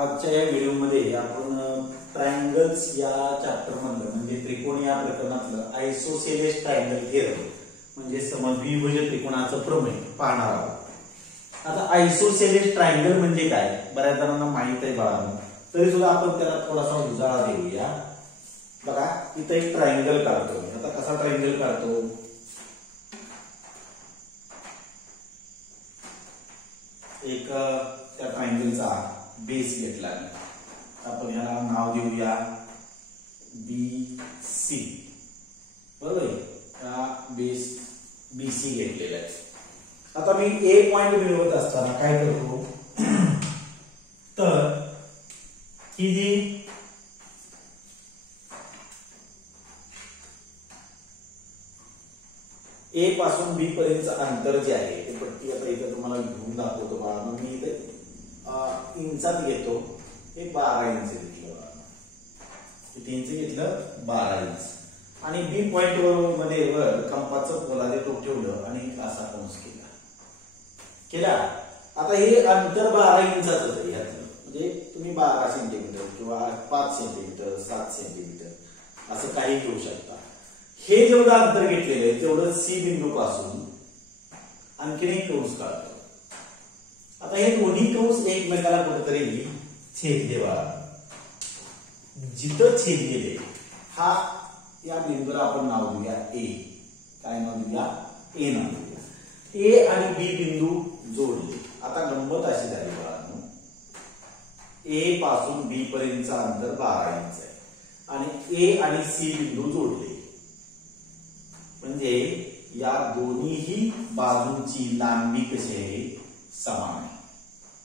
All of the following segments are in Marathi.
आजच्या या व्हिडिओमध्ये आपण ट्रायंगल्स या चॅप्टर मधलं म्हणजे त्रिकोण या प्रकरणातलं आयसोसेलेस ट्रायंगल थिअरम म्हणजे समद्विभुज त्रिकोणाचं प्रमेय पाहणार आहोत. आता आयसोसेलेस ट्रायंगल म्हणजे काय बऱ्याच जणांना माहित आहे बाळांनो, तरी सुद्धा आपण त्याला थोडासा उजाळा देऊया. बघा इथं एक ट्रायंगल काढतो. आता कसा ट्रायंगल काढतो, एक त्या ट्रायंगलचा बेस घेतला, आपण याला नाव देऊया BC. बरोबर आहे, हा बेस BC घेतलेला आहे. आता मी A पॉइंट मिळवत असताना काय करतो, तर ही जी A पासून B पर्यंतचं अंतर जे आहे ते पट्टी आता इथं तुम्हाला घेऊन दाखवतो बाळा. मग मी इथे इंचात घेतो, हे 12 इंच घेतलं. किती इंच घेतलं, 12 इंच. आणि B पॉइंट मध्ये वर कंपासचं पोलादे टोक ठेवलं आणि असा कंस केला. आता हे अंतर 12 इंचाचं आहे यातलं, म्हणजे तुम्ही 12 सेंटीमीटर किंवा 5 सेंटीमीटर 7 सेंटीमीटर असं काही घेऊ शकता. हे जेवढं अंतर घेतलेलं आहे तेवढं C बिंदू पासून आणखीन एक कंस काढतो. आता हे दोन्ही कंस एकमेकाला कुठेतरी छेदले बाळा. जिथं छेदलेले हा या बिंदूला आपण नाव देऊया A. काय नाव देऊया, A नाव देऊया. A आणि B बिंदू जोडले. आता गंमत अशी झाली बाळांनो, A पासून B पर्यंतचं अंतर 12 इंच आहे आणि A आणि C बिंदू जोडले म्हणजे या दोन्हीही बाजूंची लांबी कशी आहे, समान आहे.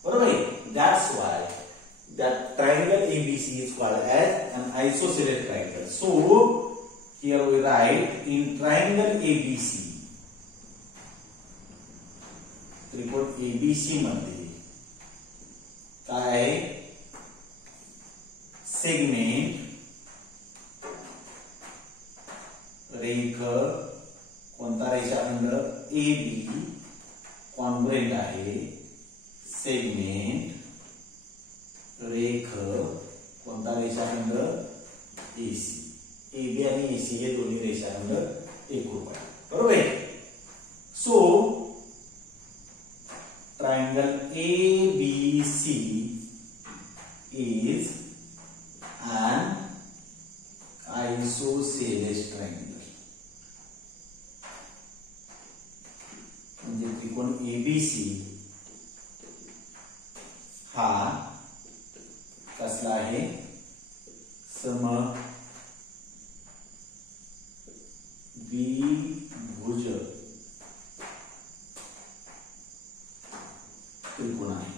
बरोबर आहे. That's why that triangle ABC is called as an isosceles triangle. So here we write in triangle ABC, त्रिकोण ABC मध्ये काय, सेगमेंट रेख कोणता रेषाखंड AB कॉन्ग्रुएंट आहे, सेगमेंट रेख कोणता रेषाखंड AC. AB आणि AC हे दोन्ही रेषाखंड एकरूप आहे. बरोबर आहे. So triangle ABC is an isosceles triangle. म्हणजे त्रिकोण ABC हा कसला आहे, समद्विभुज त्रिकोण आहे.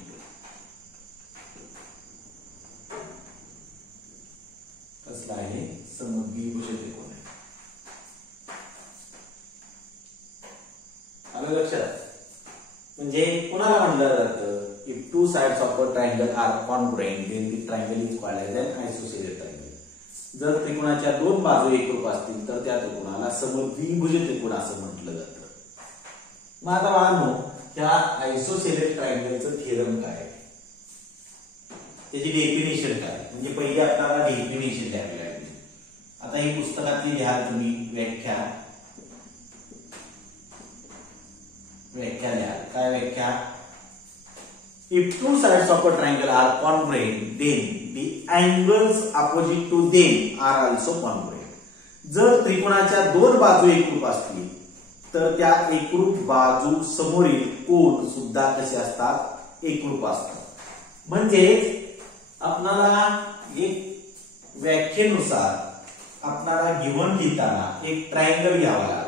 कसला आहे, समद्विभुज त्रिकोण आहे. आलं लक्षात. म्हणजे कोणाला म्हणलं जातं, if two sides of a triangle are congruent then the triangle is called as an isosceles triangle. जर त्रिकोणाच्या दोन बाजू एकरूप असतील तर त्या त्रिकोणाला समद्विभुज त्रिकोण असं म्हटलं जातं. मग आता बाळांनो, त्या आयसोसेलेस ट्रायंगलचं थिअरम काय आहे, त्याची डेफिनेशन काय, म्हणजे पहिली आपल्याला डेफिनेशन द्यावी लागेल. आता ही पुस्तकातली लिहा तुम्ही, व्याख्या लिहा. काय व्याख्या, if two sides of a triangle are congruent then the angles opposite to them are also congruent. जर त्रिकोणाच्या दोन बाजू एकरूप असतील तर त्या एकरूप बाजू समोरील कोन सुद्धा कसे असतात, एकरूप असतात. म्हणजे आपल्याला एक व्याख्येनुसार आपल्याला गिव्हन लिहिताना एक ट्रायंगल घ्यावा लागेल.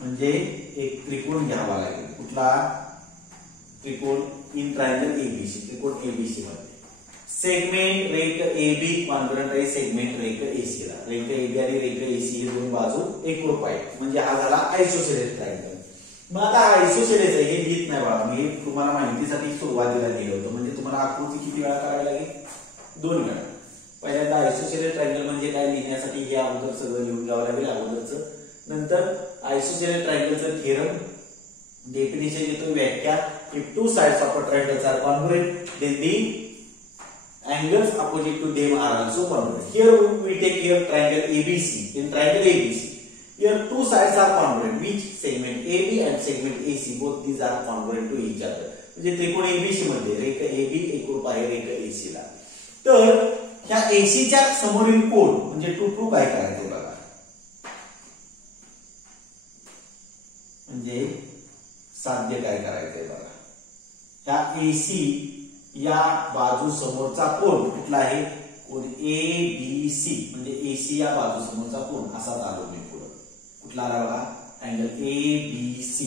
म्हणजे एक त्रिकोण घ्यावा लागेल. कुठला त्रिकोण, इन ट्रायंगल ABC, त्रिकोण ABC मध्ये सेगमेंट रेख AB कॉन्ग्रुएंट आहे सेगमेंट रेख AC ला. रेख AB आणि रेख AC हे दोन बाजू एकरूप आहेत म्हणजे हा झाला आयसोसेलेस ट्रायंगल. मग आता आयसोसेलेस आहे हे लिहित नाही बाळा, मी तुम्हाला माहितीसाठी सुरुवातीला लिहिलं होतं. म्हणजे तुम्हाला आकृती किती वेळा करावी लागेल, 2 वेळा. पहिल्यांदा आयसोसेलेस ट्रायंगल म्हणजे काय लिहिण्यासाठी हे अगोदर सगळं लिहून घ्यावं लागेल अगोदरचं. नंतर आयसोसेलेस ट्रायंगलचं थिअरम डेफिनेशन येतो व्याख्या. If two sides of a triangle are congruent then the angles opposite to them are also congruent. Here we take here triangle ABC. In triangle ABC, here two sides are congruent. Which segment AB and segment AC, both these are congruent to each other. म्हणजे त्रिकोण ABC मध्ये रेखा AB एकरूप आहे रेखा AC ला. तर ह्या AC च्या समोरील कोन म्हणजे टू काय करायचे बघा. म्हणजे साध्य काय करायचंय बघा. ह्या AC या बाजू समोरचा कोन कुठला आहे. कोन ABC म्हणजे AC या बाजू समोरचा कोन असा आलो मी पुढे. कुठला आला बघा. अँगल ABC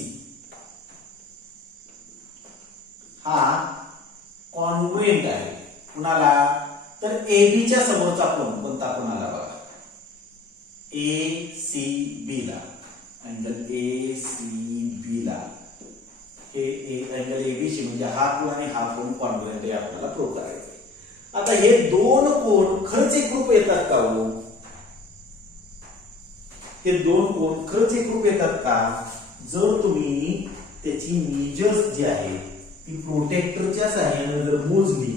हा कॉन्ग्रुएंट आहे कुणाला. तर AB च्या समोरचा कोन कोणता कोण आला बघा. ACB ला. अँगल ACB ला हे अँगल ABC म्हणजे हा कोन आणि हा कोन कॉन्ग्रुएंट आहे आपल्याला प्रूव्ह करायचं. आता हे दोन कोन खरंच एकरूप येतात का हो. हे दोन कोन खरंच एकरूप येतात का. जर तुम्ही त्याची मेजर्स जी आहे ती प्रोटेक्टरच्या साहाय्याने जर मोजली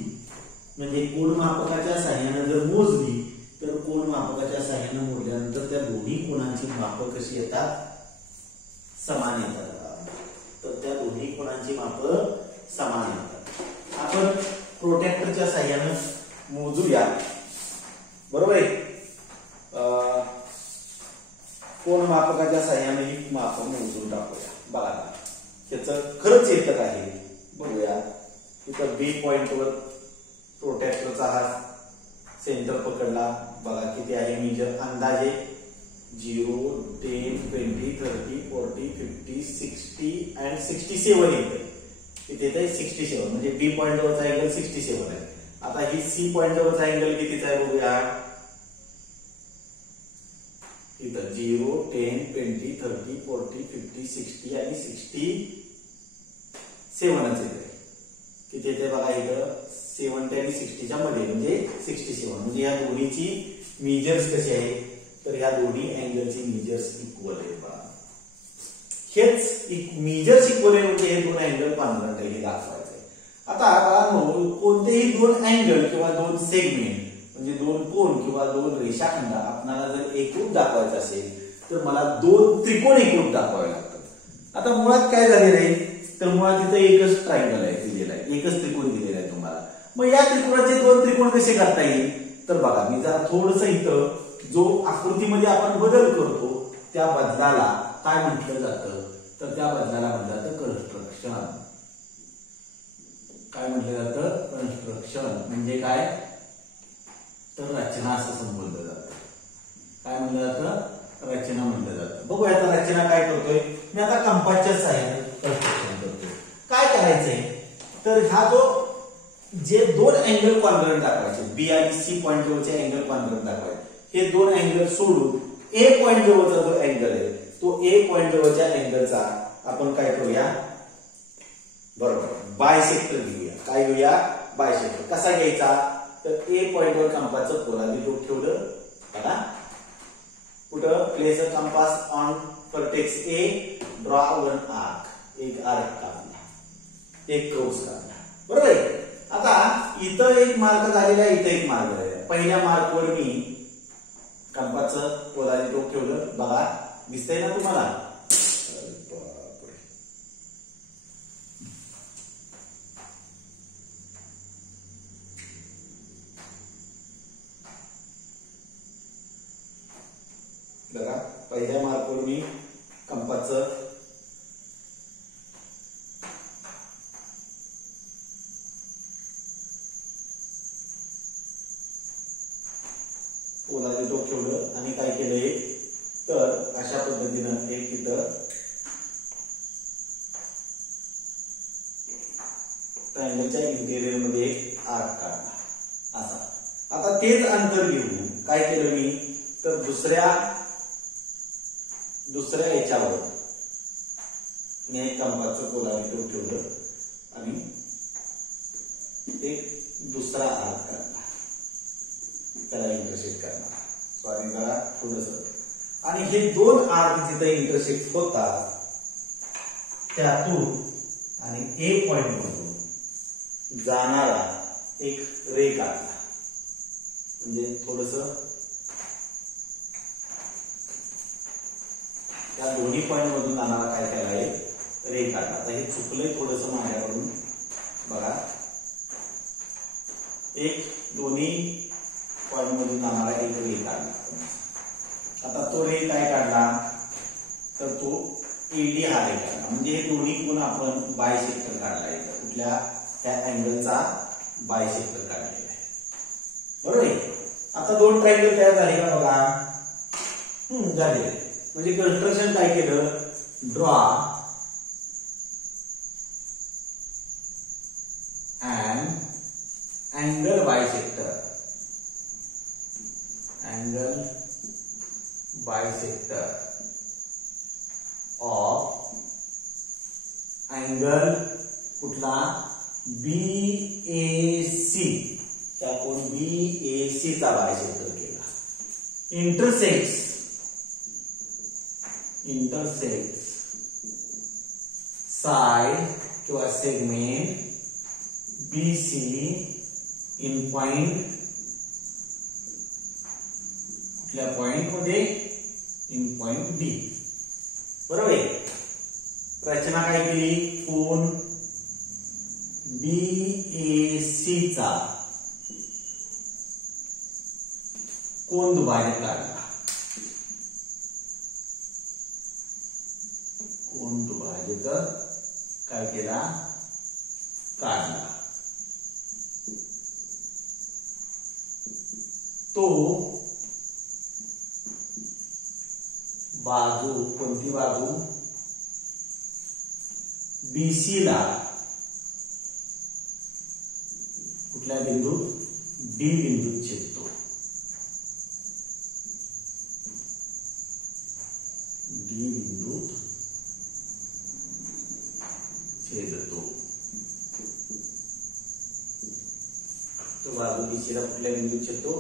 म्हणजे कोनमापकाच्या साहाय्याने जर मोजली तर कोनमापकाच्या साहाय्याने मोजल्यानंतर त्या दोन्ही कोनांची माप कशी येतात. समान येतात. तर त्या दोन्ही कोनांची माप समान येतात. आपण प्रोटेक्टरच्या साहाय्याने मोजूया. बरोबर आहे. कोन मापकाच्या साहाय्याने ही माप मोजून टाकूया. बघा त्याचं खरंच येतं आहे. बघूया इथं बी पॉइंटवर प्रोटेक्टरचा हा सेंटर पकडला. बघा किती आहे मेजर अंदाजे 0, 10, 20, 30, 40, 50, 60 and 67 येते. किती येते 67 म्हणजे बी पॉइंट वरचा अँगल 67 आहे. आता ही सी पॉइंट वरचा अँगल कितीचा आहे बघूया. इथं 0, 10, 20, 30, 40, 50, 60 आणि 67 येते. किती येते बघा इथं 70 आणि 60 च्या मध्ये म्हणजे 67. म्हणजे या दोन्हीची मेजर्स कशी आहे. तर ह्या दोन्ही अँगलची मेजर्स इक्वल आहेत बघा. हेच मेजर्स इक्वल आहे म्हणजे हे दोन अँगल कॉन्ग्रुएंट आहे हे दाखवायचंय. आता कोणतेही दोन अँगल किंवा दोन सेगमेंट म्हणजे दोन कोन किंवा दोन रेषाखंड आपल्याला जर एकरूप दाखवायचं असेल तर मला दोन त्रिकोण एकरूप दाखवावे लागतात. आता मुळात काय झालेलं आहे तर मुळात इथं एकच ट्रायंगल आहे दिलेला आहे. एकच त्रिकोण दिलेला आहे तुम्हाला. मग या त्रिकोणाचे दोन त्रिकोण कसे करता येईल. तर बघा मी जरा थोडस इथं जो आकृतीमध्ये आपण बदल करतो त्या बदलाला काय म्हटलं जातं तर त्या बदलाला म्हटलं जातं कन्स्ट्रक्शन. काय म्हटलं जातं कन्स्ट्रक्शन म्हणजे काय तर रचना असं संबोधलं जातं. काय म्हटलं जातं रचना म्हटलं जातं. बघूया आता रचना काय करतोय मी. आता कंपासच्या साहाय्याने कन्स्ट्रक्शन करतोय. काय करायचंय तर हा जो जे दोन अँगल कॉन्ग्रुएंट दाखवायचे बी आणि सी पॉइंट जवळचे अँगल कॉन्ग्रुएंट दाखवायचे. हे दोन अँगल सोडून ए पॉइंट जवळचा जो अँगल आहे तो ए पॉइंट जवळच्या अँगलचा आपण काय करूया बरोबर बायसेक्टर घेऊया. काय घेऊया बायसेक्टर. कसा घ्यायचा तर ए पॉइंट वर कंपासचं पोलादी टोक ठेवलं बघा. कुठं place a compass on vertex A draw one arc. एक आर्क काढला एक क्रॉस काढला. बरोबर आहे. आता इथं एक मार्क झालेला आहे इथं एक मार्क झालेला आहे. पहिल्या मार्कवर मी कंपासचं पोलादी टोक ठेवलं बघा. दिसतंय ना तुम्हाला. बघा पहिल्या मार्कवर मी कंपासचं पोलादी टोक ठेवलं आणि काय केलंय तर अशा पद्धतीनं एक तिथं ट्रायंगलच्या इंटेरियर मध्ये एक आर्क काढला असा. आता तेच अंतर घेऊन काय केलं मी तर दुसऱ्या याच्यावर मी एक कंपासचं पोलादी टोक ठेवलं आणि एक दुसरा आर्क काढला त्याला इंटरसेक्ट करणार. सॉरी जरा थोडस. आणि हे दोन आर्क जिथे इंटरसेक्ट होतात त्यातून आणि ए पॉइंट मधून जाणारा एक रे काढला, म्हणजे थोडस त्या दोन्ही पॉइंट मधून जाणारा काय केला आहे, रे काढला. आता हे चुकलंय थोडस माझ्याकडून बघा, एक दोन्ही पॉइंट मधून जाणारा एक रे काढला. आता तो रे काय काढला, तर तो एडी हा रे काढला, म्हणजे हे दोन्ही कोण आपण बायसेक्टर काढला आहे, कुठल्या त्या अँगलचा बायसेक्टर काढलेला आहे, बरोबर आहे. आता दोन ट्रायंगल तयार झाले का बघा, झाले. म्हणजे कन्स्ट्रक्शन काय केलं, draw and angle bisector, angle bisector of angle कुठला, BAC, त्या कोण BAC चा बायसेक्टर केला. इंटरसेक्ट्स साइड किंवा सेगमेंट BC इन पॉइंट, कुठल्या पॉइंट मध्ये, इन पॉइंट D, बरोबर आहे. रचना काय केली, कोण BAC चा कोण दुभाजक काढला, कोण दुभाजक काय केला, काढला. तो बाजू, कोणती बाजू, BC ला कुठल्या बिंदूत, D बिंदूत छेदतो, D बिंदूत छेदतो. तो बाजू BC ला कुठल्या बिंदूत छेदतो,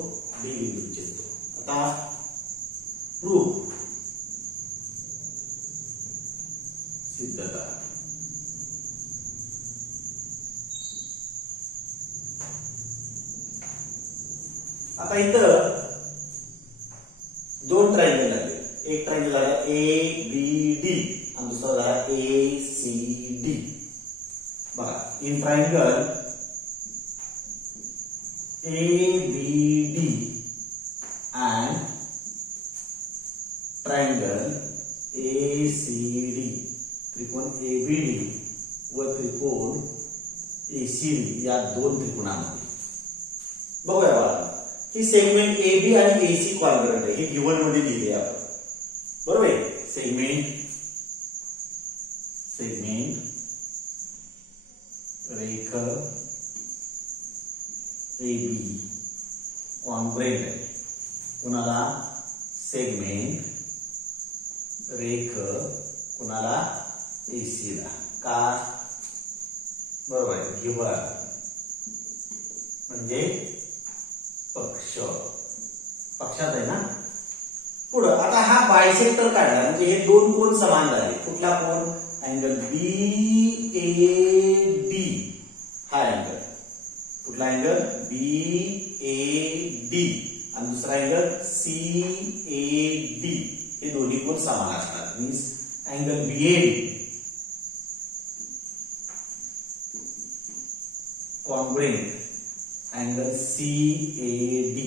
D बिंदूत छेदतो. आता प्रूफ, सिद्ध करा. आता इथं दोन ट्रायंगल झाले, एक ट्रायंगल झाला ABD आणि दुसरा झाला ACD. बघा, in triangle ABD and triangle ACD, त्रिकोण ABD व त्रिकोण ACD या दोन त्रिकोणामध्ये बघूया बघा, ही सेगमेंट AB आणि AC कॉन्ग्रुएंट आहे, हे गिव्हन मध्ये लिहिले आपण, बरोबर आहे. सेगमेंट रेख AB कॉन्ग्रुएंट आहे कुणाला, सेगमेंट रेख कुणाला, AC ला, का, बरोबर आहे. गिव्हन म्हणजे पक्ष, पक्षात आहे ना. पुढं आता हा बायसेक्टर काढला, म्हणजे हे दोन कोण समान झाले. कुठला कोण, अँगल BAD हा अँगल, कुठला अँगल BAD आणि दुसरा अँगल CAD, हे दोन्ही कोण समान असतात. Means angle BAD congruent angle CAD,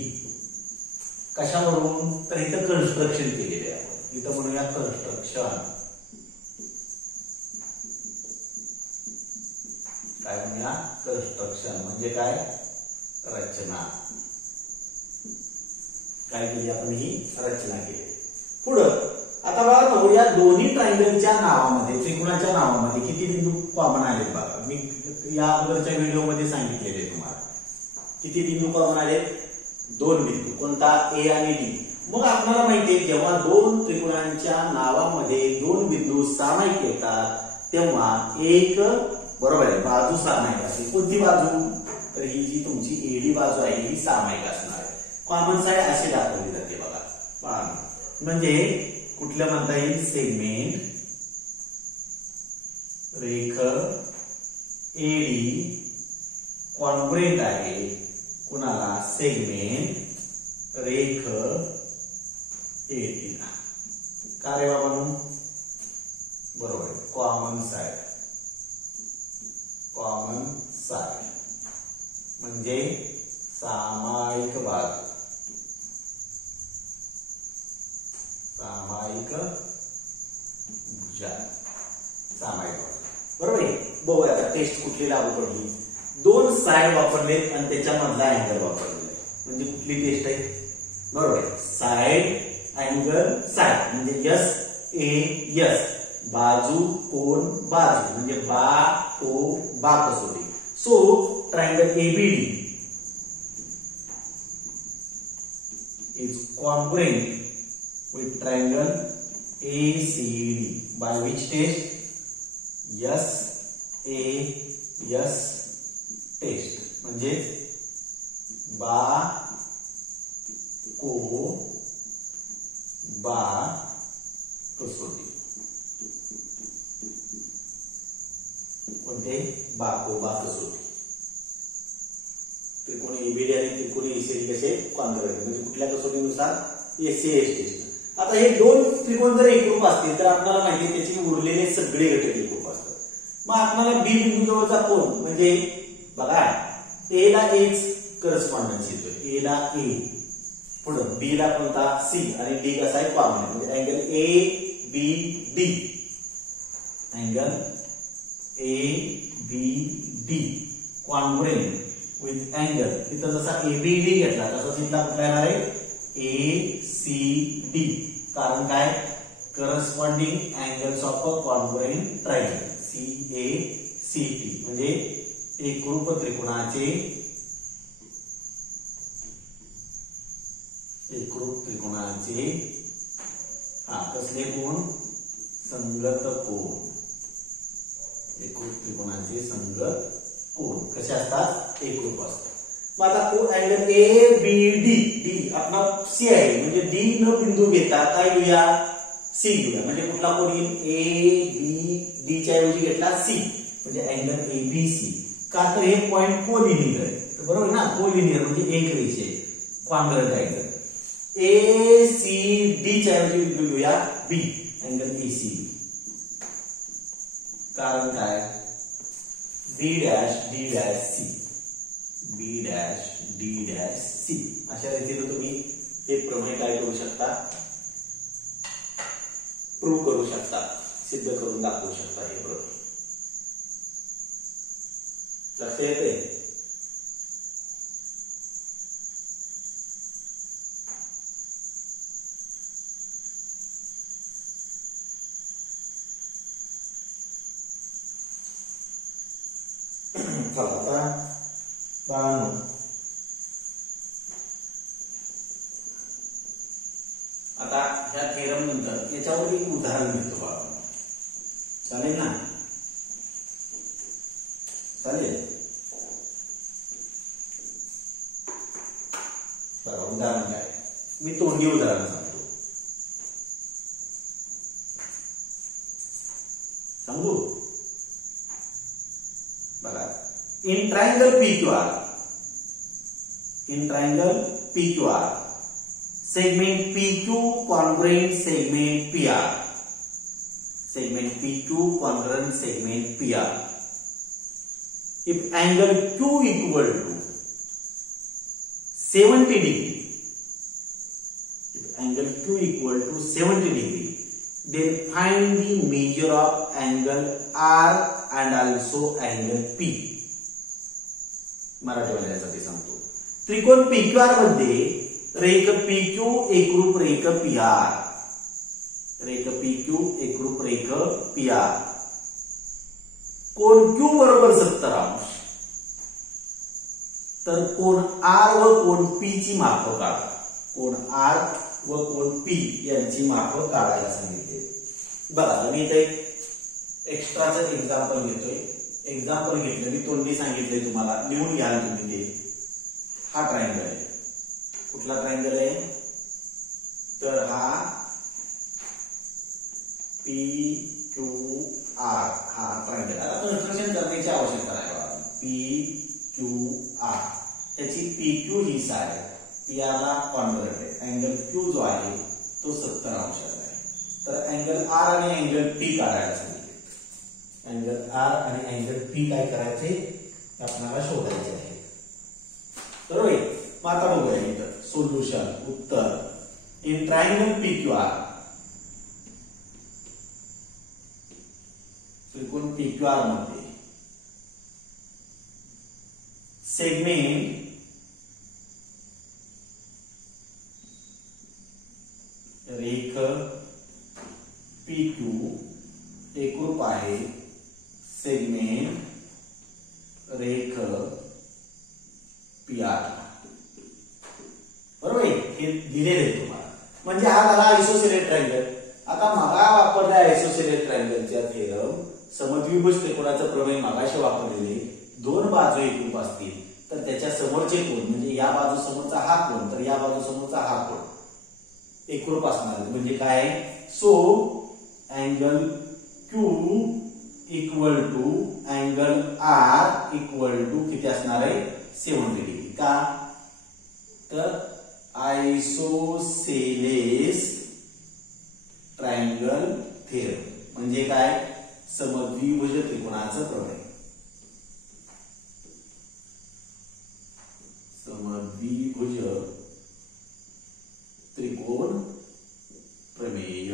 कशावरून, तर इथं कन्स्ट्रक्शन केलेले आहे आपण, इथं म्हणूया कन्स्ट्रक्शन, काय म्हणूया, कन्स्ट्रक्शन म्हणजे काय, रचना. काय केली आपण, ही रचना केली. पुढं आता बघा ना, या दोन्ही ट्रायंगलच्या नावामध्ये, त्रिकोणाच्या नावामध्ये किती बिंदू कॉमन आले बघा. मी या अगोदरच्या व्हिडिओमध्ये सांगितलेले तुम्हाला किती बिंदू कॉमन आले, दोन बिंदू, कोणता, A आणि D. मग आपल्याला माहिती आहे, जेव्हा दोन त्रिकोणांच्या नावामध्ये दोन बिंदू सामायिक येतात तेव्हा एक, बरोबर आहे, बाजू सामायिक असते. कोणती बाजू, तर ही जी तुमची AD बाजू आहे ही सामायिक असणार आहे. कॉमन साइड असे दाखवली जाते बघा. म्हणजे कुठलं म्हणता येईल, सेगमेंट रेख एडी कॉन्ग्रुएंट आहे कुणाला? सेगमेंट रेख एडीला. का रे बाबा? बरोबर आहे, कॉमन साइड. कॉमन साइड म्हणजे सामायिक बाजू. सामायिक भुजा, सामायिक बाजू. बरोबर आहे. बघूया आता टेस्ट कुठली लागू पडली. दोन साइड वापरलेत आणि त्याच्यामधला अँगल वापरलेला आहे. म्हणजे कुठली टेस्ट आहे? बरोबर आहे, साइड अँगल साइड म्हणजे यस ए यस. बाजू कोण बाजू म्हणजे बा को बा कसोटी. So triangle ABD is congruent with triangle ACD by which test? Yes A yes test. म्हणजे बा को बा कसोटी. कोणते? बा को बा कसोटी. त्रिकोणी एबीडी आणि त्रिकोणी एसीडी कसे कॉन्ग्रुएंट म्हणजे कुठल्या कसोटीनुसार? ACS taste. आता हे दोन त्रिकोण जर एकरूप असतील तर आपल्याला माहिती आहे त्याचे उरलेले सगळे घटक एकरूप असतात. मग आपल्याला बी बिंदू जवळचा कोण म्हणजे बघा ए ला एच करस्पॉन्डन्स येतोय. ए ला ए, पुढे बी ला कोणता? सी आणि डी कसा आहे? कॉमन म्हणजे angle A B D. Angle A B D congruent with angle. इथं जसा एबीडी घेतला तसंच इथला कुठला येणार आहे? एसीडी. कारण काय? Corresponding angles of a congruent triangle CACT म्हणजे एकरूप त्रिकोणाचे कसले कोण? संगत कोण. एकरूप त्रिकोणाचे संगत कोण कसे असतात? एकरूप असतात. मग आता कोण angle A B D. D आपला सी आहे म्हणजे डी न बिंदू घेता काय घेऊया? सी घेऊया. म्हणजे कुठला कोण येईल? ए बी डी च्या ऐवजी घेतला सी म्हणजे अँगल एबीसी. का तर हे पॉइंट कोलिनियर आहे. बरोबर ना? कोलिनियर म्हणजे एक रेषे कॉन्ग्रुएंट अँगल. ए सी डी च्या ऐवजी घेऊया बी अँगल एसी. कारण काय? बी डॅश डी डॅश सी. बी डॅश डी डॅश सी. अशा रीतीने तुम्ही हे प्रमेय काय करू शकता? प्रूव्ह करू शकता, सिद्ध करून दाखवू शकता हे प्रमेय. लक्ष येते? चला आता ह्या थेरम नंतर याच्यावर एक उदाहरण घेतो बाबा. चालेल ना? चालेल. बघा उदाहरण काय? मी तोंडी उदाहरण सांगतो. सांगू? बघा in triangle PQR segment PQ congruent segment PR. Segment PQ congruent segment PR. If angle Q equal to 70 degree, if angle Q equal to 70 degree, then find the measure of angle R and also angle P. मराठीवाल्यासाठी सांगतो. त्रिकोण PQR मध्ये रेख PQ एकरूप रेख PR. रेख PQ एकरूप रेख PR. कोण Q बरोबर 70 अंश. तर कोण R व कोण P ची मापं काढा. कोण R व कोण P यांची मापं काढायला सांगितले. बघा मी इथे एक्स्ट्राचं एक्झाम्पल घेतोय. एक्झाम्पल घेतलं मी तोंडी सांगितले तुम्हाला लिहून घ्या तुम्ही ते. हा ट्रायंगल आहे. कुठला ट्रायंगल आहे? तर हा PQR आर हा ट्रायंगल. आता कन्स्ट्रक्शन करण्याची आवश्यकता नाही बघा. पी क्यू आर, त्याची पी क्यू ही साईड पी आर ला कॉन्व्हर्ट आहे. अँगल क्यू जो आहे तो 70 अंशाचा आहे. तर अँगल आर आणि अँगल पी काढायला सांगितले. अँगल आर आणि अँगल पी काय करायचे आपल्याला शोधायचे आहे. बरोबर. मग आता बघूया इथं सोल्युशन उत्तर. In triangle P Q R, त्रिकोण पी क्यू आर मध्ये सेगमेंट रेख पी क्यू एकरूप आहे सेगमेंट रेख पी आर. बरोबर. हे दिलेले आहे तुम्हाला. म्हणजे हा झाला आयसोसेलेस ट्रायंगल. आता मला वापरल्या आयसोसेलेस ट्रायंगलच्या थेरम समद्विभुज त्रिकोणाचं प्रमेय मागाशी वापरलेले. दोन बाजू एकरूप असतील तर त्याच्या समोरचे कोन म्हणजे या बाजू समोरचा हा कोन तर या बाजू समोरचा हा कोन एकरूप असणार. म्हणजे काय. So angle Q equal to angle R equal to किती असणार आहे 70 डिग्री. का तर आयसोसेलेस ट्रायंगल थेरम म्हणजे काय समद्विभुज त्रिकोणाचं प्रमेय. समद्विभुज त्रिकोण प्रमेय.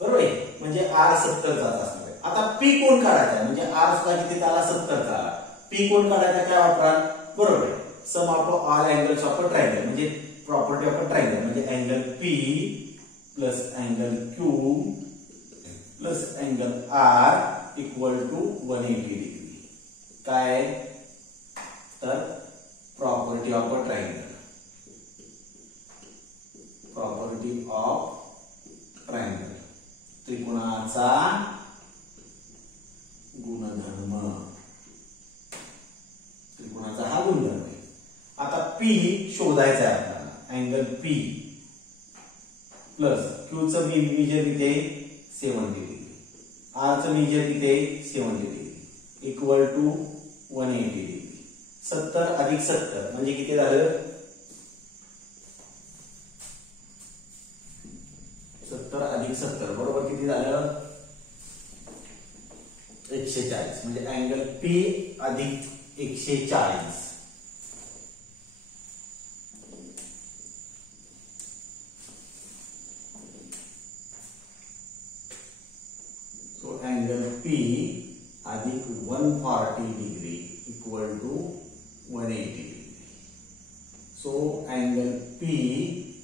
बरोबर. म्हणजे आर 70 जात असणार आहे. आता पी कोण काढायचा म्हणजे आर सुद्धा किती झाला 70 झाला. पी कोण काढायचा काय वापराल. बरोबर. Sum of all angles of a triangle म्हणजे प्रॉपर्टी ऑफ अ ट्रायंगल म्हणजे angle P plus angle Q plus angle R equal to 180 degree. काय तर property of a triangle. Property of triangle त्रिकोणाचा गुणधर्म. त्रिकोणाचा हा गुणधर्म आहे. आता पी शोधायचा आहे आपल्याला. अँगल पी प्लस क्यू चं मेजर किती 70 डिग्री. आर चं मेजर किती 70 डिग्री इक्वल टू 180 डिग्री. 70 अधिक 70 म्हणजे किती झालं 70 अधिक 70 बरोबर किती झालं 140. म्हणजे अँगल पी अधिक 140. सो अँगल पी अधिक 140 degree equal to 180 degree. So angle P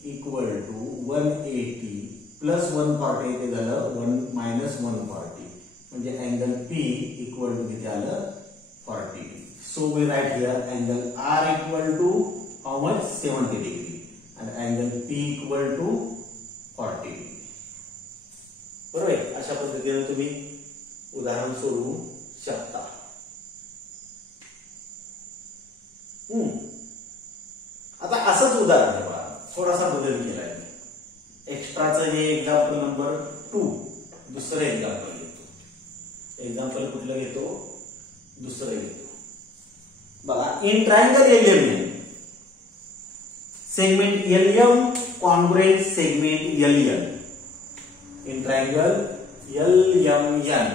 equal to 180 plus 140 इथे झालं 1 मायनस 140 म्हणजे अँगल पी इक्वल टू किती आलं 40. So we write here angle R equal to how much 70 degree and angle P equal to 40 degree. बरोबर आहे. अशा पद्धतीने तुम्ही उदाहरण सोडवू शकता. आता असंच उदाहरण आहे बघा. थोडासा बदल केलाय. एक्स्ट्राचं हे एक्झाम्पल नंबर 2 दुसरं एक्झाम्पल घेतो. एक्झाम्पल कुठलं घेतो दुसरं घेतो बघा. In triangle LM segment LM congruent segment LN. In triangle LMN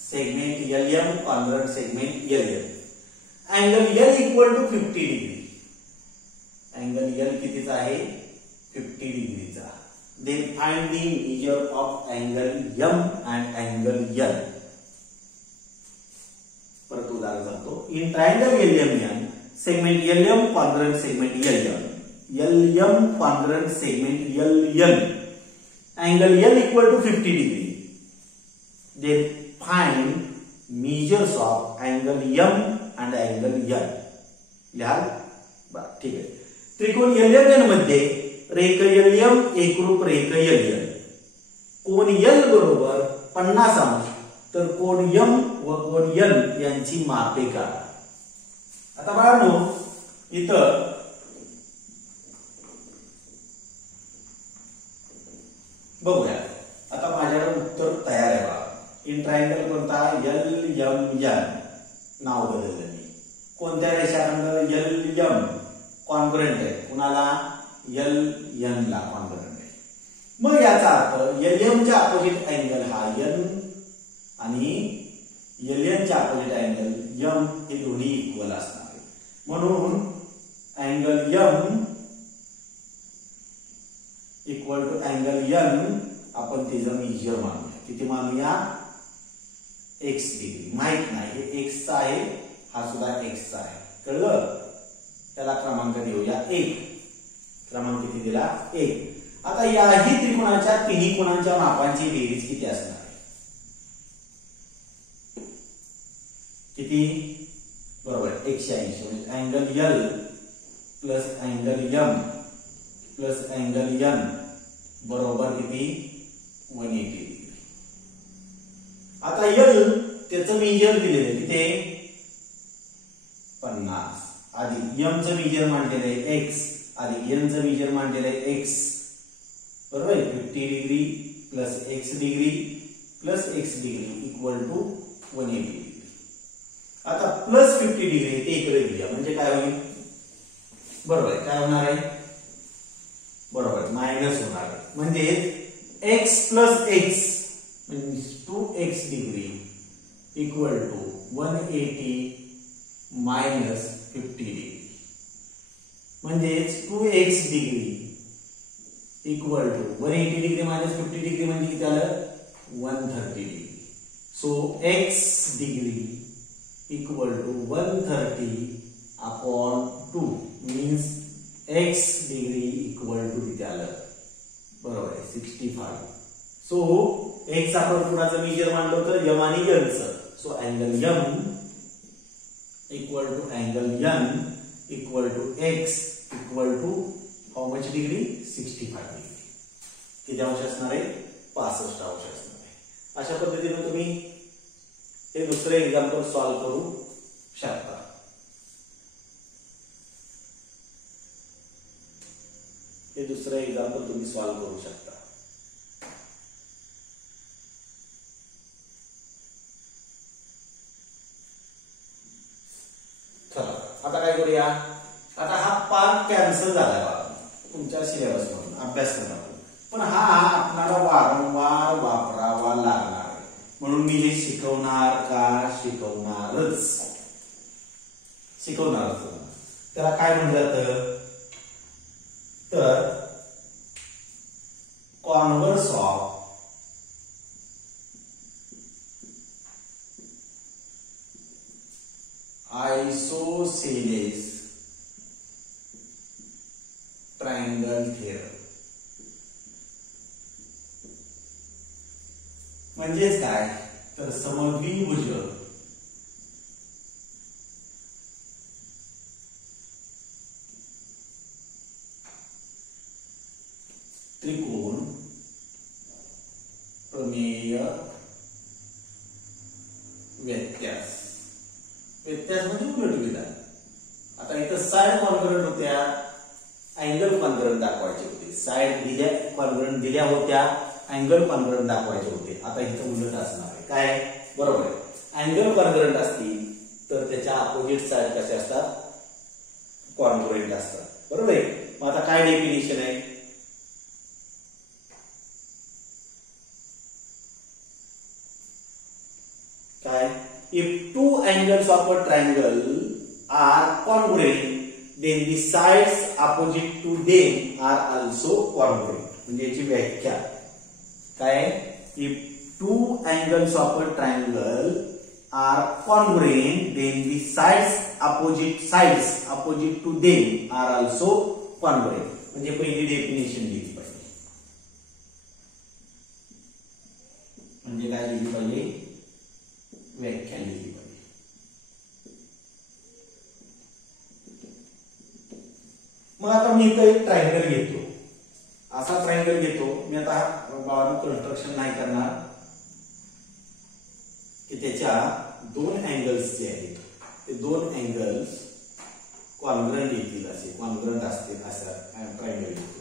segment LM congruent segment LN. Angle L equal to 50 degree. Angle L कितीचा आहे 50 डिग्रीचा. Then find the measure of angle M and angle L. परत उदाहरण सांगतो. In triangle LMN segment LM congruent segment LN. LM congruent segment LN. Angle L equal to 50 degree. Then find measures of angle M and angle L. लिहाल बरं ठीक आहे. त्रिकोण एलएमएन मध्ये रेख एलएम एकरूप रेख एलएन. कोन एल बरोबर 50 अंश तर कोन एम व कोन एल यांची मापे काढा. आता बाळांनो इथं बघूया आता माझ्याकडे उत्तर तयार आहे बघा. इन ट्रायंगल कोणता LMN नाव बदललं मी. कोणत्या रेषाखंड LM कॉन्ग्रुएंट आहे कुणाला LN ला कॉन्ग्रुएंट आहे. मग याचा अर्थ LM च्या अपोजिट अँगल हा N आणि LN च्या अपोजिट अँगल M हे दोन्ही इक्वल असणार आहे. म्हणून angle M equal to angle N आपण त्याचं मेजर मानूया. किती मानूया x डिग्री. माहित नाही हे x चा आहे हा सुद्धा x चा आहे. कळलं. त्याला क्रमांक देऊया 1. क्रमांक किती दिला 1. आता याही त्रिकोणाच्या तिन्ही कोणांच्या मापांची बेरीज किती असणार आहे. किती बरोबर 180 म्हणजे angle L plus angle M plus angle N बरोबर किती 180. आता L त्याचं मेजर दिलेलं आहे किती 50 अधिक M चं मेजर मांडलेलं आहे x अधिक N चं मेजर मांडलेलं आहे x बरोबर 50 degree plus x degree plus x degree equal to 180 degree. आता प्लस 50 डिग्री ते इकडे घेऊया म्हणजे काय होईल बरोबर काय होणार आहे बरोबर मायनस होणार आहे. म्हणजे x प्लस x म्हणजे 2x degree equal to 180 minus 50 degree म्हणजे 2x degree equal to 180 degree minus 50 degree म्हणजे किती आलं 130 degree. So x degree equal to 130 upon 2 means x degree equal to किती आलं बरोबर आहे 65. सो x आपण कुणाचं मेजर मांडलं होतं M आणि N चं. So angle M equal to angle N equal to x equal to how much degree 65 degree. किती अंश असणार आहे 65 अंश असणार आहे. अशा पद्धतीने तुम्ही हे दुसरे एक्झाम्पल सॉल्व्ह करू शकता. हे दुसरे एक्झाम्पल तुम्ही सॉल्व्ह करू शकता. चला आता काय करूया. आता हा पार्ट कॅन्सल झाला बघा तुमच्या सिलेबस मधून अभ्यासक्रमातून. पण हा आपल्याला वारंवार वापरावा लागणार आहे म्हणून मी हे शिकवणार का शिकवणारच. त्याला काय म्हणलं जातं तर converse of isosceles triangle theorem. म्हणजेच काय तर समद्विभुज त्रिकोण प्रमेय व्यत्यास म्हणजे उलट विधान. आता इथं साइड कॉन्ग्रुएंट होत्या अँगल कॉन्ग्रुएंट दाखवायचे होते. साइड दिल्या कॉन्ग्रुएंट दिल्या होत्या अँगल कॉन्ग्रुएंट दाखवायचे होते. आता इथं उलट असणार आहे काय बरोबर आहे. अँगल कॉन्ग्रुएंट असतील तर त्याच्या अपोजिट साइड कशा असतात कॉन्ग्रुएंट असतात बरोबर आहे. मग आता काय डेफिनेशन आहे काय if two angles of a triangle are congruent then the sides opposite to them are also congruent. म्हणजे याची व्याख्या काय if two angles of a triangle are congruent then the sides opposite to them are also congruent. म्हणजे पहिली डेफिनेशन दिली पाहिजे. म्हणजे काय दिली पाहिजे व्याख्या लिहिली पाहिजे. मग आता मी इथं एक ट्रायंगल घेतो असा ट्रायंगल घेतो मी. आता बाळांनो कन्स्ट्रक्शन नाही करणार की त्याच्या दोन अँगल्स जे आहेत ते दोन अँगल्स कॉन्ग्रुएंट येतील असे कॉन्ग्रुएंट असतील असा ट्रायंगल घेतो.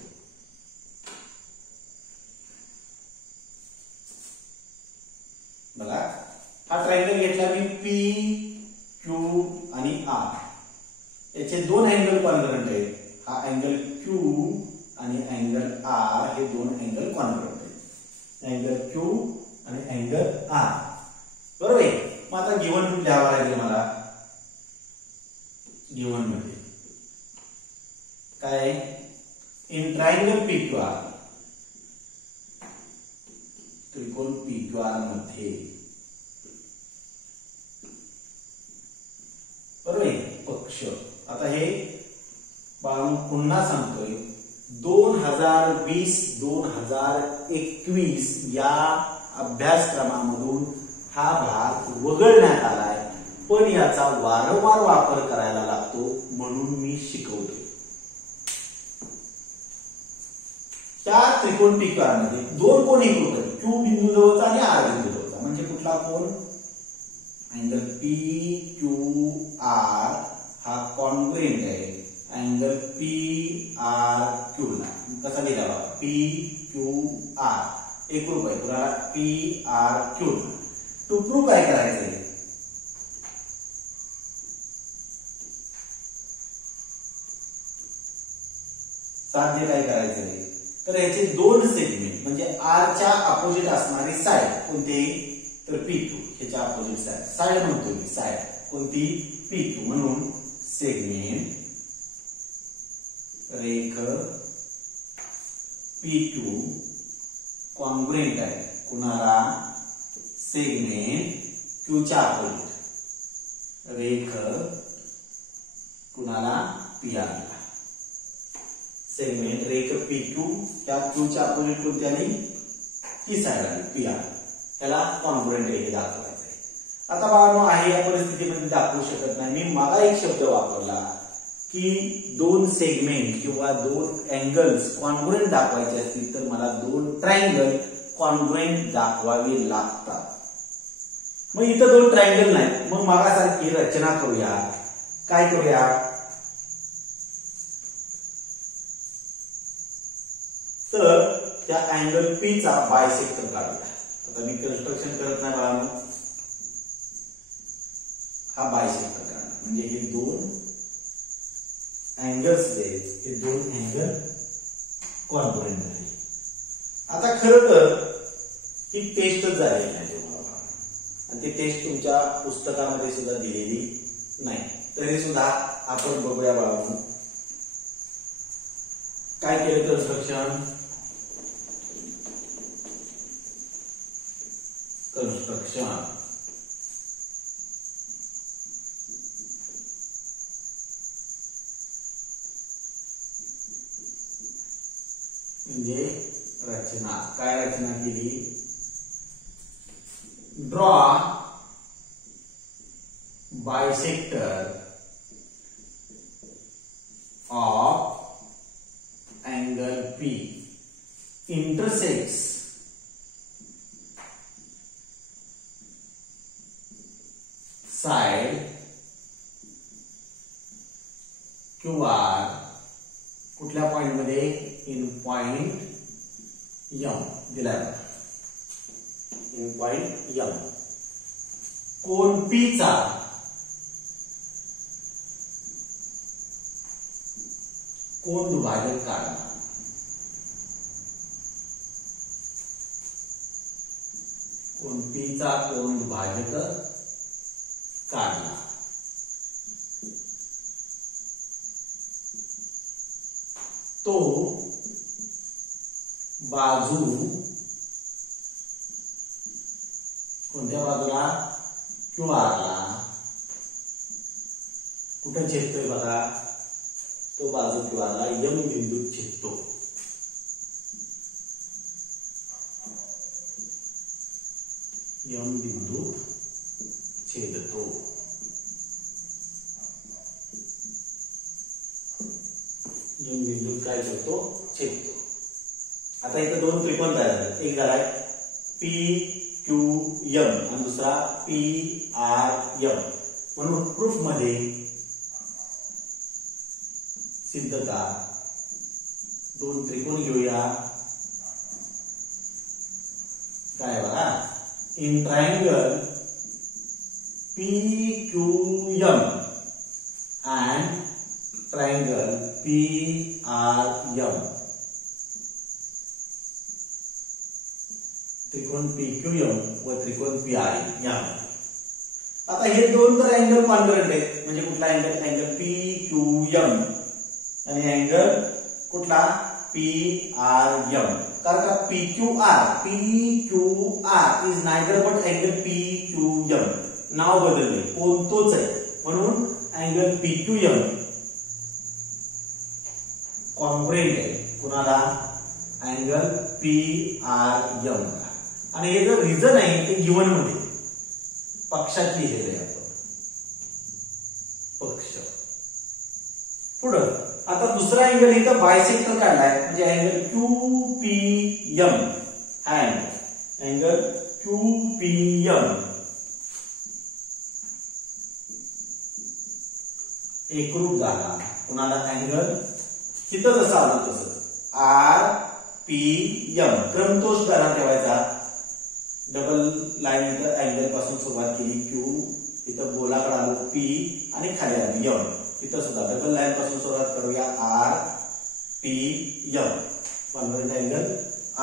बघा हा ट्रायंगल घेतला मी पी क्यू आणि आर याचे दोन अँगल कॉन्ग्रुएंट आहेत. हा अँगल क्यू आणि अँगल आर हे दोन अँगल कॉन्ग्रुएंट आहेत. अँगल क्यू आणि अँगल आर बरोबर आहे. मग आता गिव्हन लिहावा लागेल मला. गिव्हन मध्ये काय in triangle P Q R त्रिकोण पी क्यू आर मध्ये बरोबर आहे पक्ष. आता हे पुन्हा सांगतोय 2020-2021 या अभ्यासक्रमामधून हा भाग वगळण्यात आलाय, पण याचा वारंवार वापर करायला लागतो म्हणून मी शिकवतो. त्या त्रिकोण पी क्यू आर मध्ये दोन कोण एकरूप आहेत. क्यू बिंदू जवळचा आणि आर बिंदू जवळचा. म्हणजे कुठला कोण अँगल पी क्यू आर हा कॉन्ग्रुएंट आहे अँगल पी आर क्यू ला. कसा लिहिला पी क्यू आर एकरूप आहे पुन्हा पी आर क्यू ला. टू प्रूव्ह काय करायचंय साध्य काय करायचंय तर याचे दोन सेगमेंट म्हणजे आरच्या अपोजिट असणारी साइड कोणती तर पी क्यू. ह्याच्या अपोजिट साइड साइड म्हणतो मी साइड कोणती पी क्यू. म्हणून सेगमेंट रेख पी क्यू कॉन्ग्रुएंट आहे कुणाला सेगमेंट क्यूच्या अपोजिट रेख कुणाला पी आर ला. सेगमेंट रेख पी क्यू त्या क्यूच्या अपोजिट कोणती आली ही साइड आली पी आर. त्याला कॉन्ग्रुएंट हे दाखवायचं आहे. आता बाळांनो आहे या परिस्थितीमध्ये दाखवू शकत नाही. मी मागा एक शब्द वापरला की दोन सेगमेंट किंवा दोन अँगल्स कॉन्ग्रुएंट दाखवायचे असतील तर मला दोन ट्रायंगल कॉन्ग्रुएंट दाखवावे लागतात. मग इथं दोन ट्रायंगल नाही मग मागासारखी रचना करूया. काय करूया तर त्या अँगल पी चा बायसेक्टर काढूया. आता मी कन्स्ट्रक्शन करत नाही बाळांनो. हा बायसेक्टर काढला म्हणजे हे दोन अँगल्स आहेत हे दोन अँगल कॉन्ग्रुएंट झाले. आता खरं तर ही टेस्टच झालेली नाही तुम्हाला आणि ती टेस्ट तुमच्या पुस्तकामध्ये सुद्धा दिलेली नाही. तरी सुद्धा आपण बघूया बाळांनो काय केलं कन्स्ट्रक्शन. म्हणजे रचना काय रचना केली draw bisector of angle P intersects side Q R कुठल्या पॉइंट मध्ये इन पॉइंट यम दिला इन पॉइंट यम. कोन पी चा कोन दुभाजक काढला. कोन पी चा कोन दुभाजक काढला. तो बाजू कोणत्या बाजूला क्यू आर ला कुठे छेदतोय बघा. तो बाजू क्यू आर ला यम बिंदूत छेदतो. यम बिंदूत छेदतो. यम बिंदूत काय करतो छेदतो. आता इथे दोन त्रिकोण तयार झाले. एक झालाय पी क्यू एम आणि दुसरा पी आर एम. म्हणून प्रूफ मध्ये सिद्धता दोन त्रिकोण घेऊया. काय बघा in triangle PQM and triangle PRM. त्रिकोण PQM व त्रिकोण PRM यामध्ये आता हे दोन तर अँगल कॉन्ग्रुएंट आहेत म्हणजे कुठला अँगल अँगल PQM आणि अँगल कुठला PRM कारण का PQR is neither but angle PQM नाव बदलले कोण तोच आहे म्हणून अँगल PQM कॉन्ग्रुएंट आहे कुणाला अँगल PRM आणि हे जो रिझन आहे ते गिवन मध्ये पक्षात लिहिलेले आहे आपण पक्ष पुढे आता दुसरा अँगल इथं बायसेक्टर काढलाय म्हणजे अँगल QPM हा अँगल QPM एकरूप झाला कुणाला अँगल तिथं जसं आलं तसं RPM क्रम तोच करा ठेवायचा डबल लाईन इथं अँगल पासून सुरुवात केली Q इथं गोलाकार आलो P आणि खाली आलो M इथं सुद्धा डबल लाईन पासून सुरुवात करूया RPM कॉन्ग्रुएंट अँगल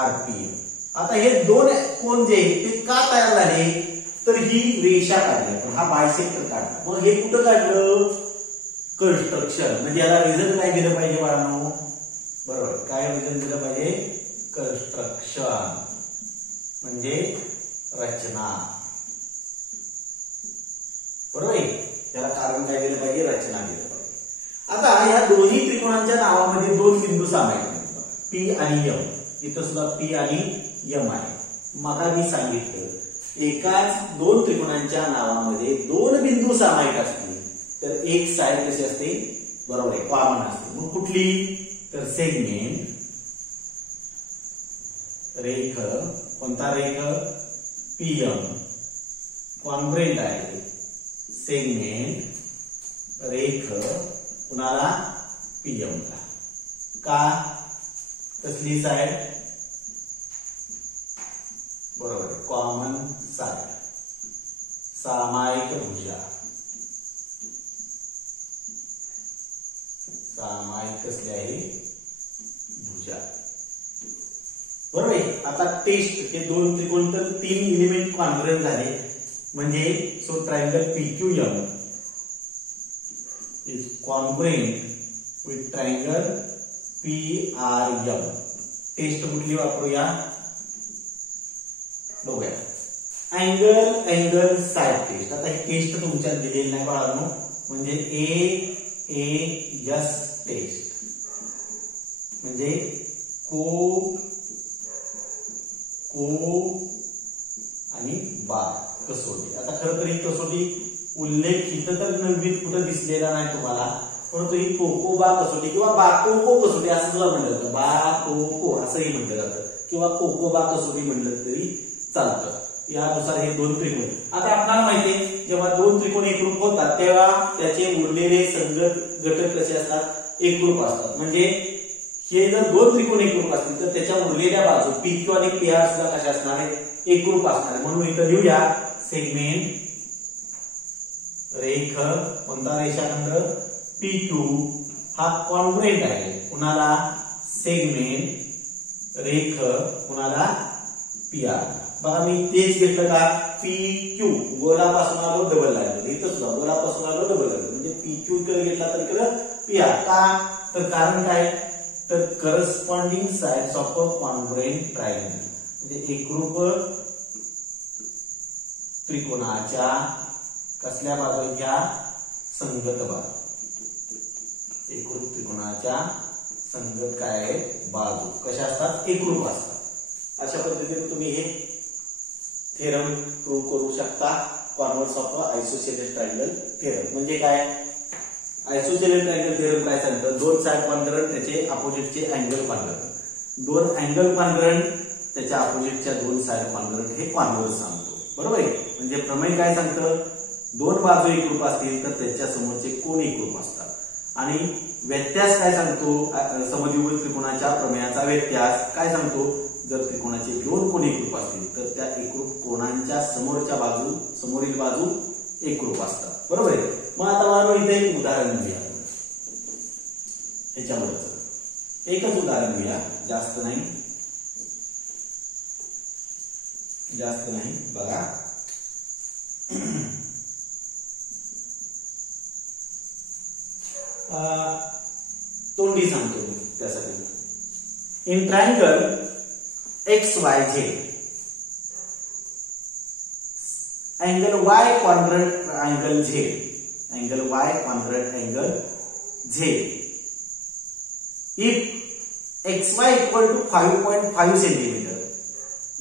RPM आता हे दोन कोण जे ते का तयार झाले तर ही रेषा काढली आपण हा बायसेक्टर काढला मग हे कुठं काढलं कंस्ट्रक्शन म्हणजे याला रिझन काय दिलं पाहिजे बाळांनो बरोबर काय रिझन दिलं पाहिजे कंस्ट्रक्शन म्हणजे रचना बरोबर आहे त्याला कारण काय दिलं पाहिजे रचना दिलं पाहिजे आता या दोन्ही त्रिकोणांच्या नावामध्ये दोन बिंदू सामायिक आहेत P आणि M इथं सुद्धा P आणि M आहे मग मी सांगितलं एकाच दोन त्रिकोणांच्या नावामध्ये दोन बिंदू सामायिक असतील तर एक साइड कशी असते बरोबर आहे कॉमन असते मग कुठली तर सेगमेंट रेख कोणता रेख PM कॉन्ग्रुएंट आहे सेगमेंट रेख कुणाला PM ला का कसली साइड बरोबर कॉमन साइड सामायिक भुजा सामायिक कसली आहे भुजा बरोबर आहे आता टेस्ट हे दोन त्रिकोण तर तीन एलिमेंट कॉन्ग्रुएंट झाले म्हणजे so triangle PQM is congruent with triangle PRM test कुठली वापरूया बघूया अँगल साइड टेस्ट आता ही टेस्ट तुमच्यात दिलेली नाही बाळांनो म्हणजे AAS टेस्ट म्हणजे को आणि बार कसोटी आता खरं तर ही कसोटी उल्लेख इथं तर नवीन कुठं दिसलेला नाही तुम्हाला परंतु ही कोको बा कसोटी किंवा बाकोको कसोटी असं सुद्धा म्हणलं जातं बाकोको असंही म्हटलं जातं किंवा कोको बा कसोटी म्हणलं तरी चालतं यानुसार हे दोन त्रिकोण आता आपल्याला माहितीये जेव्हा दोन त्रिकोण एकरूप होतात तेव्हा त्याचे उरलेले संगत घटक कसे असतात एकरूप असतात म्हणजे हे जर दोन त्रिकोण एकरूप असतील तर त्याच्या उरलेल्या बाजू PQ आणि PR सुद्धा कशा असणार आहेत एकरूप असणार आहे म्हणून इथं लिहूया सेगमेंट रेख कोणता रेषाखंड PQ हा कॉन्ग्रुएंट आहे कुणाला सेगमेंट रेख कुणाला PR बघा मी तेच घेतलं का PQ गोलापासून आलो डबल लाईन इथं सुद्धा गोलापासून आलो डबल लाईन म्हणजे PQ कडे घेतला तर इकडे PR का तर कारण काय तर corresponding sides of a congruent triangle म्हणजे एकरूप त्रिकोणाच्या कसल्या बाजू घ्या संगत बाजू एकरूप त्रिकोणाच्या संगत काय आहेत बाजू कशा असतात एकरूप असतात अशा पद्धतीने तुम्ही हे थेरम प्रूव्ह करू शकता converse of isosceles triangle theorem म्हणजे काय आयसोसेलेस ट्रायंगल थेरम काय सांगतं दोन साइड कॉन्ग्रुएंट त्याचे अपोजिटचे अँगल कॉन्ग्रुएंट दोन अँगल कॉन्ग्रुएंट त्याच्या अपोजिटच्या दोन साइड कॉन्ग्रुएंट हे कॉन्व्हर्स सांगतो बरोबर आहे म्हणजे प्रमेय काय सांगतं दोन बाजू एकरूप असतील तर त्याच्या समोरचे कोन एकरूप असतात आणि व्यत्यास काय सांगतो समद्विभुज त्रिकोणाच्या प्रमेयाचा व्यत्यास काय सांगतो जर त्रिकोणाचे दोन कोण एकरूप असतील तर त्या एकरूप कोणांच्या समोरील बाजू एकरूप असतात. बरोबर आहे. मग आता मला इथे एक उदाहरण घेऊया. ह्याच्यावरच एकच उदाहरण घेऊया, जास्त नाही. बघा, तोंडी सांगतो मी त्यासाठी. In triangle XYZ, angle Y quadrant angle Z, angle Y quadrant angle Z. If XY equal to 5.5 centimeter,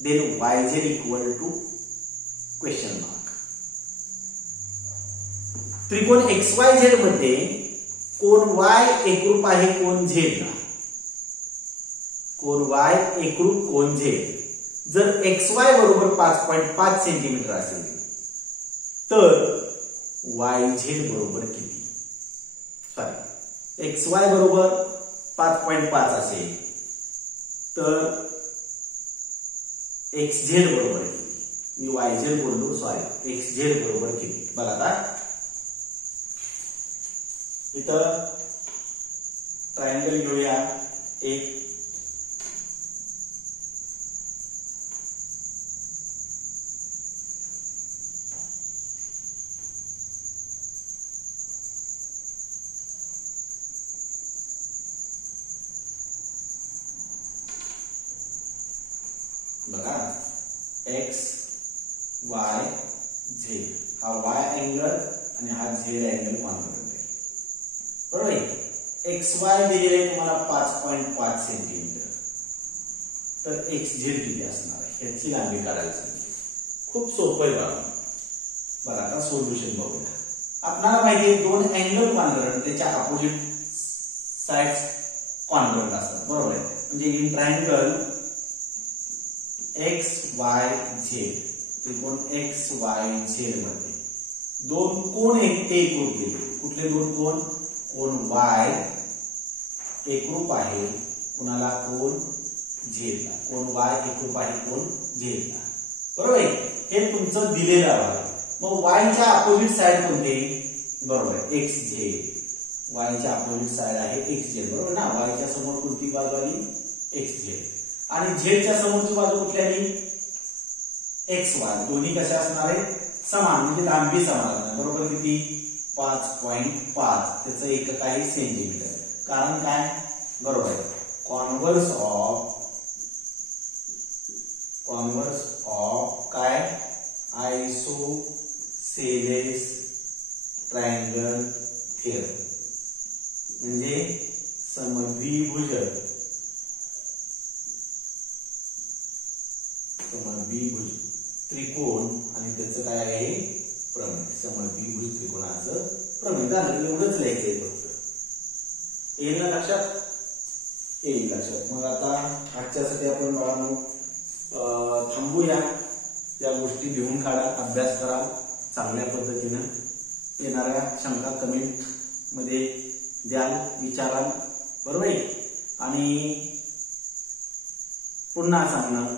then YZ equal to question mark. त्रिकोण XYZ मध्ये कोण Y एकरूप आहे कोण Z ला. कोण Y एकरूप कोण Z. जर XY बरोबर 5.5 सेंटीमीटर असेल तर YZ बरोबर किती. सॉरी, XY बरोबर 5.5 असेल तर XZ बरोबर किती. मी YZ बोललो, सॉरी, XZ बरोबर किती. बघा आता इथं ट्रायंगल घेऊया एक. बघा, एक्स वाय झेड, हा वाय अँगल आणि हा झेड अँगल कॉन्फिगरेट आहे. बरोबर आहे. एक्स वाय दिलेले आहे तुम्हाला 5.5 सेंटीमीटर, तर एक्स झेड किती असणार आहे ह्याची लांबी काढायची. खूप सोपं आहे बघा. बघा आता सोल्युशन बघूया. आपल्याला माहिती आहे दोन अँगल कॉन्फिगरेट त्याच्या अपोजिट साइड्स कॉन्फिगरेट असतात. बरोबर आहे. म्हणजे इन ट्रायंगल XYZ, त्रिकोण XYZ मध्ये दोन कोण एकरूप केले. कुठले दोन कोण. कोण Y एकरूप आहे कुणाला, कोण Z ला. कोण Y एकरूप आहे कोण Z ला. बरोबर आहे. हे तुमचं दिलेलं आहे. मग Y च्या अपोजिट साइड कोणते. बरोबर आहे, XZ. Y च्या अपोजिट साइड आहे XZ. बरोबर ना. Y च्या समोर कोणती बाजू आली, XZ. आणि Z च्या समोरची बाजू कुठली आली, XY. दोन्ही कशा असणार आहे, समान, म्हणजे लांबी समान असणार. बरोबर किती, 5.5. त्याचं एकक आहे सेंटीमीटर. कारण काय, बरोबर आहे, कॉन्व्हर्स ऑफ काय, आयसोसेलेस ट्रायंगल थिअरम, म्हणजे समद्विभुज त्रिकोण आणि त्याचं काय आहे प्रमेय. समद्विभुज त्रिकोणाचं प्रमेय. झालं, एवढंच लिहायचंय फक्त. येईल ना लक्षात, येईल लक्षात. मग आता आजच्यासाठी आपण बाळांनो थांबूया. या गोष्टी लिहून काढा, अभ्यास करा चांगल्या पद्धतीनं. येणाऱ्या शंका कमेंट मध्ये द्याल, विचाराल. बरोबर आहे. आणि पुन्हा सांगणं,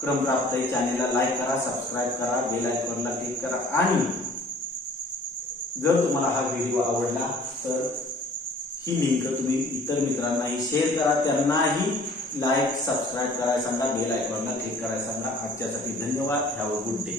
क्रमप्राप्त चॅनेलला लाईक करा, सबस्क्राईब करा, बेल आयकॉनला क्लिक करा. आणि जर तुम्हाला हा व्हिडिओ आवडला तर ही लिंक तुम्ही इतर मित्रांनाही शेअर करा, त्यांनाही लाईक सबस्क्राईब करायला सांगा, बेल आयकॉनला क्लिक करायला सांगा. आजच्यासाठी धन्यवाद. Have a good day.